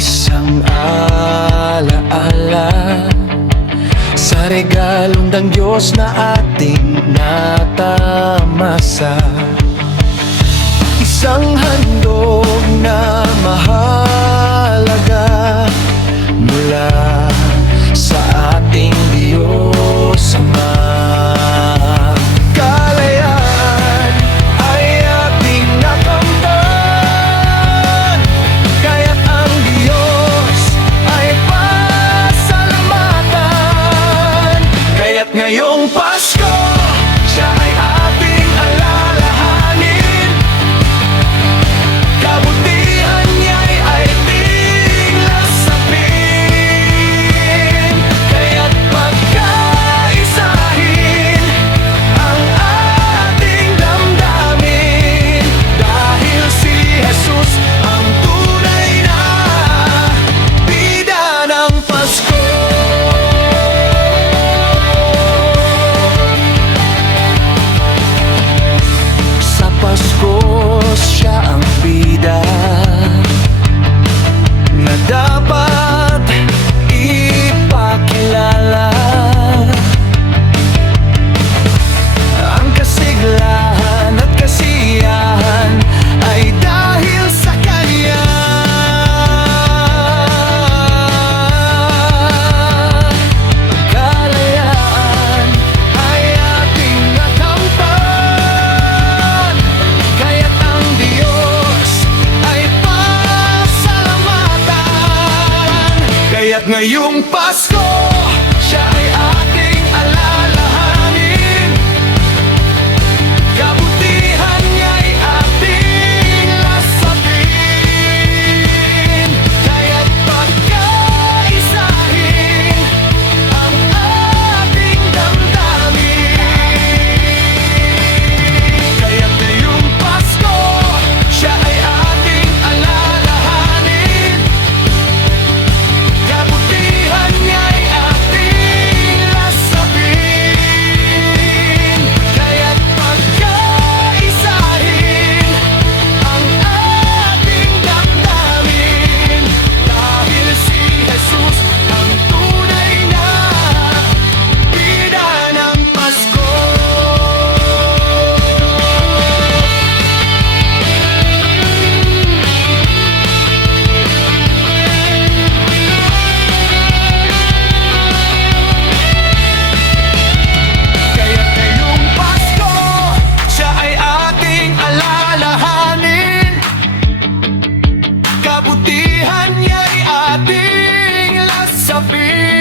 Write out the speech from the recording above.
Isang alaala sa regalong ng Diyos na ating natamasa. Isang handog na mahalaga mula sa ating Diyos Ama. Kalayaan ay ating nakamtan, kaya't ang Diyos ay pasalamatan. Kaya't ngayong Pasko, siya ay ating alalahanin. Kabutihan niya'y ating lasapin. Kaya't pagkaisahin ang ating damdamin, dahil si Jesus ang tunay na bida ng Pasko. Sa Pasko, siya ang bida na dapat ipakilala. Ang kasiglahan at kasiyahan ay dahil sa Kanya. Kalayaan ay ating nakamtan, kaya't ang Diyos ay pasalamatan. Kaya't ngayong Pasko, siya ay ating alalahanin. Kabutihan niya'y ating lasapin. Kaya't pagkaisahin ang ating damdamin. Kaya't ngayong Pasko, siya ay ating alalahanin. Kabutihan niya'y ating lasapin. Kaya't pagkaisahin ang ating damdamin, dahil si Jesus ang tunay na bida ng Pasko. Kaya't ngayong Pasko, siya ay ating alalahanin. Kabutihan niya'y ating lasapin.